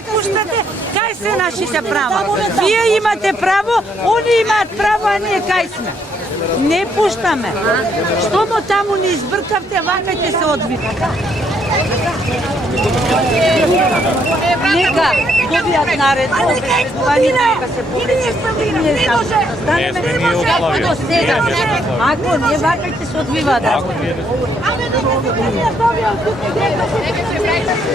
не пущате, кај се нашите права? Вие имате право, они имаат право, а ние кај сме? Не пуштаме. Што му таму не избркавте, вака ќе се одвика. Нека добијат наредба, обезбедување нека се повеќе. Не може. До сега. Ако не, вака ќе се одвиваат работи. Аме нека се добијат овие одлуки, нека се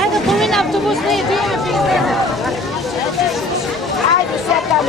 Ajde, pomina autobus, ne ide. Ajde, sedam.